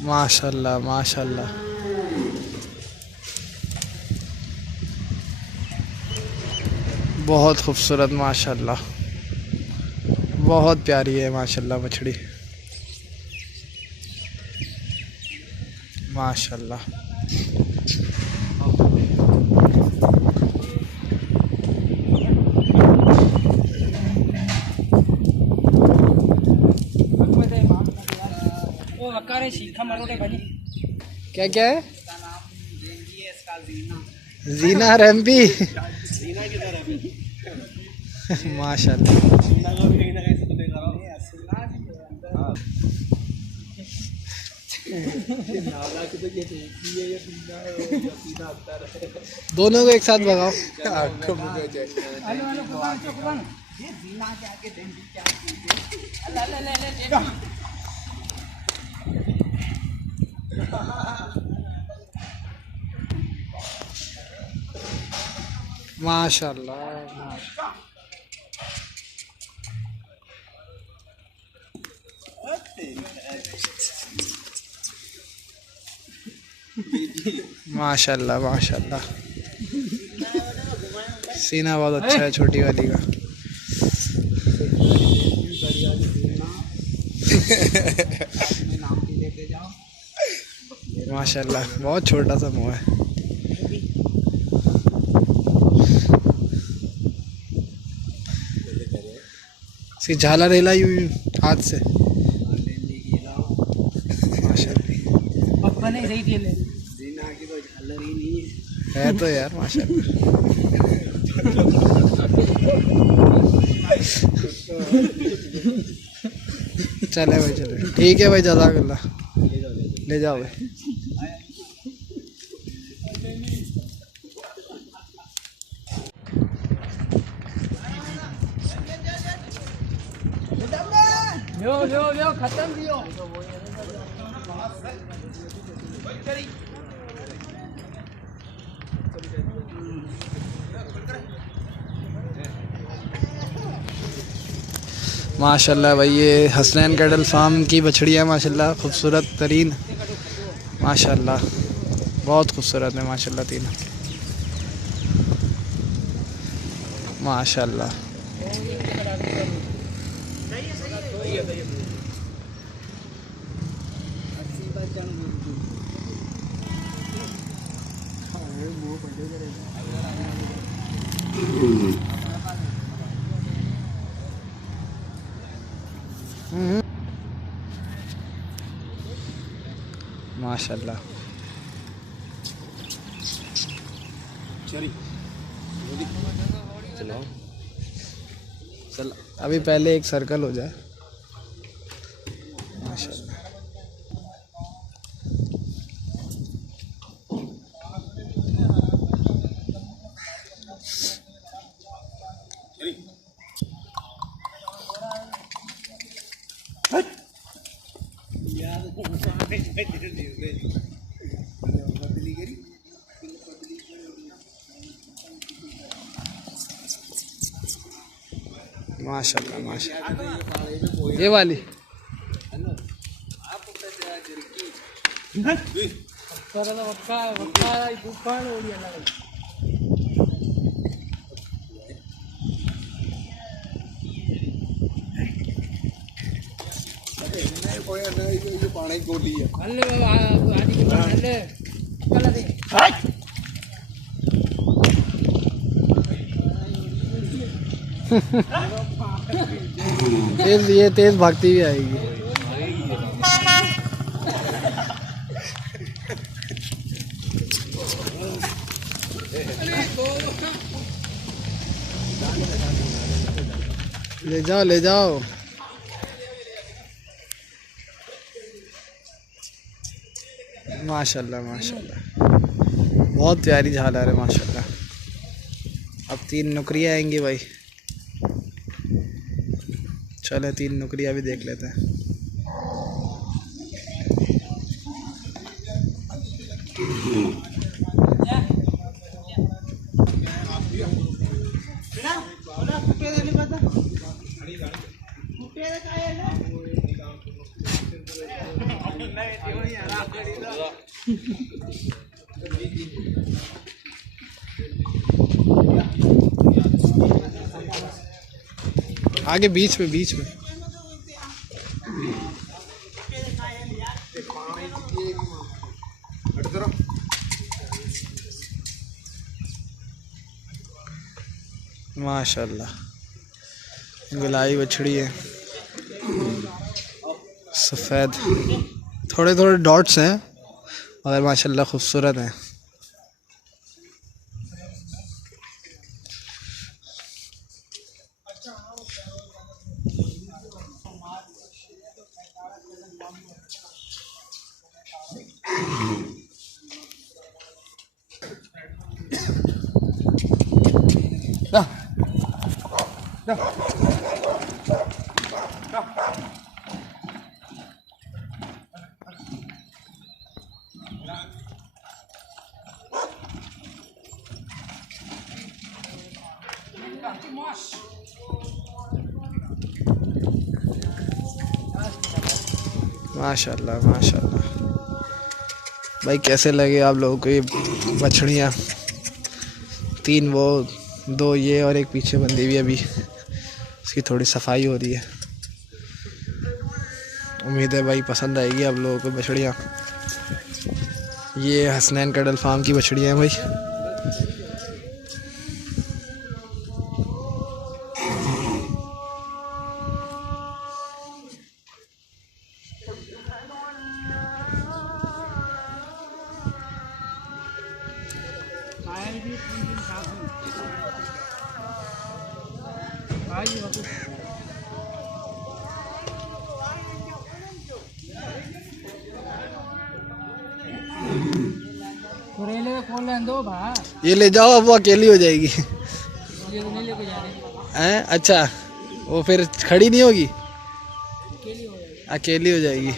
माशाल्लाह माशाल्लाह। बहुत खूबसूरत माशाल्लाह, बहुत प्यारी है माशाल्लाह मछली माशाल्लाह। क्या क्या है? जीना रैम्पी माशाल्लाह। दोनों को एक साथ भगाओ। माशाल्लाह माशाल्लाह माशाल्लाह। सीना बहुत अच्छा है छोटी वाली का। माशाल्लाह बहुत छोटा सा मुँह है। इसकी झालर हिलाई हुई हाथ से। माशाल्लाह नहीं सही जीना की तो झालर ही नहीं है तो यार माशाल्लाह। चले भाई चले, ठीक है भाई, जज़ाकल्लाह। ले जाओ भाई। लो खत्म दियो। माशाल्लाह भाई, ये हसनैन कैटल फार्म की बछड़ियाँ माशाल्लाह खूबसूरत तरीन माशाल्लाह, बहुत खूबसूरत है माशाल्लाह तीनों माशाल्लाह। माशाल्लाह। चलो चल, अभी पहले एक सर्कल हो जाए। माशाल्लाह माशाल्लाह माशाल्लाह। ये वाली तेज, ये तेज भागती हुई आएगी। ले जाओ ले जाओ। माशाल्लाह माशाल्लाह, बहुत प्यारी झालर है माशाल्लाह। अब 3 नुकरियाँ आएंगी भाई। चले 3 नुकरियाँ भी देख लेते हैं। आगे बीच में, बीच में। माशाल्लाह गुलाई बछड़ी है, सफ़ेद, थोड़े थोड़े डॉट्स हैं मगर माशाल्लाह खूबसूरत हैं। माशाल्लाह माशाल्लाह भाई, कैसे लगे आप लोगों को ये बछड़ियाँ? 3 वो, 2 ये और एक पीछे बंधी हुई, अभी इसकी थोड़ी सफाई हो रही है। उम्मीद है भाई पसंद आएगी आप लोगों को बछड़ियाँ। ये हसनैन कैटल फार्म की बछड़ियाँ हैं भाई। ये ले जाओ, अब वो अकेली हो जाएगी। हैं? अच्छा, वो फिर खड़ी नहीं होगी, अकेली हो जाएगी।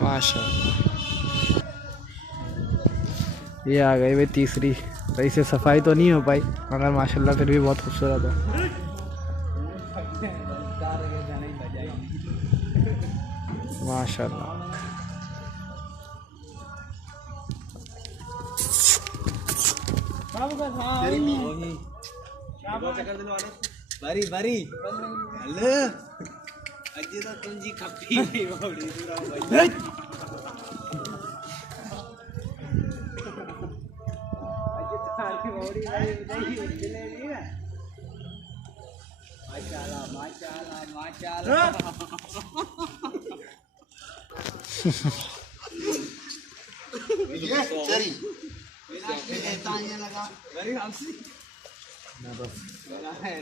माशाल्लाह, ये आ गई भाई तीसरी। सही से सफाई तो नहीं हो पाई मगर माशाल्लाह फिर भी बहुत खूबसूरत है। माशाल्लाह बारी बारी हेलो अजी तो तुंजी खपी नहीं बावड़ी पूरा भाई अजी तारी बावड़ी भाई नहीं उजले नहीं ना। माशाल्लाह माशाल्लाह माशाल्लाह ये चरी ये ताने लगा वेरी हंसी ना बस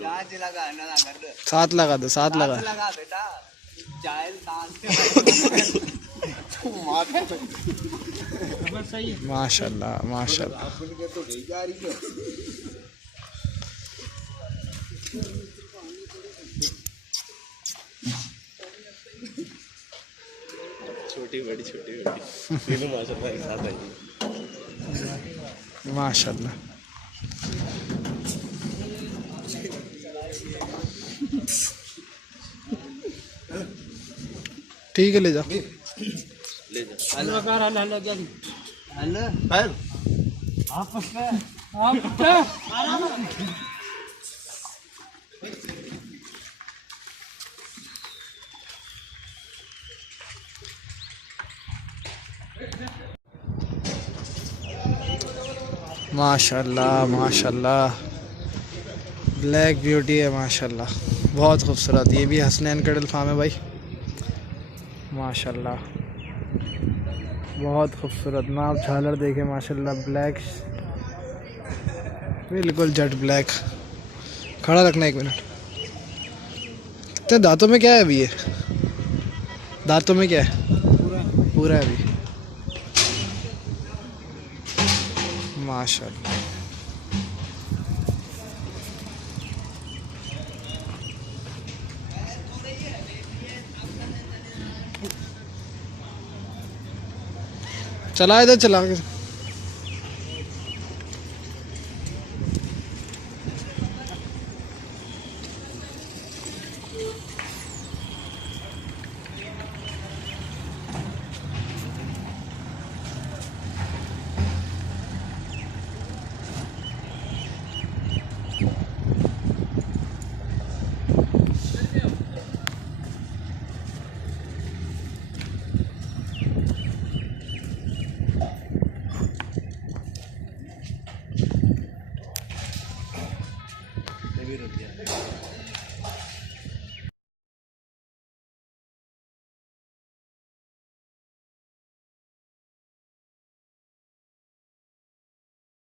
राज लगा ना कर दो, साथ लगा दो, साथ लगा बेटा चायल तान माथे पे सही है। माशाल्लाह माशाल्लाह अपन के तो गई जा रही है। छोटी बड़ी तीनों माशाल्लाह एक साथ आई। माशाल्लाह ठीक है, ले जाओ ले जा हेलो कर हेलो हेलो क्या हेलो पैर आप आराम माशाल्लाह माशाल्लाह ब्लैक ब्यूटी है माशाल्लाह, बहुत खूबसूरत। ये भी हसनैन कैटल फार्म है भाई, माशाल्लाह बहुत खूबसूरत। नाप झालर देखे माशाल्लाह, ब्लैक बिल्कुल जेट ब्लैक। खड़ा रखना 1 मिनट। तो दांतों में क्या है अभी? ये दांतों में क्या है? पूरा है अभी, माशाल्लाह। चला इधर चला